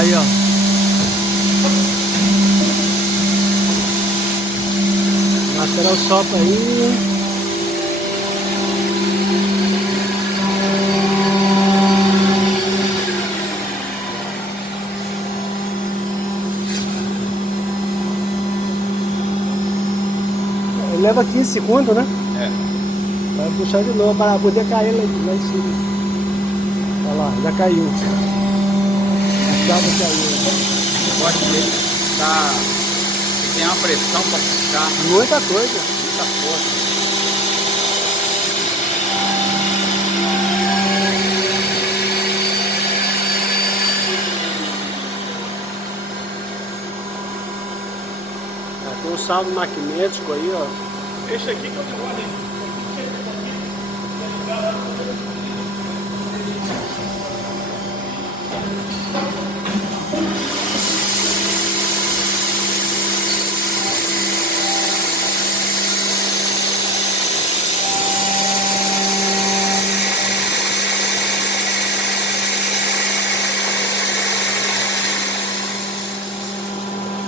Aí, ó. Lateral solta aí. Ele leva 15 segundos, né? É. Vai puxar de novo para poder cair lá em cima. Olha lá, já caiu. A chave caiu. Eu gosto dele, tá, ele tem uma pressão para puxar, Muita coisa. muita força. Tem um saldo magnético aí, ó. Esse aqui que eu te falei. Você ligar lá no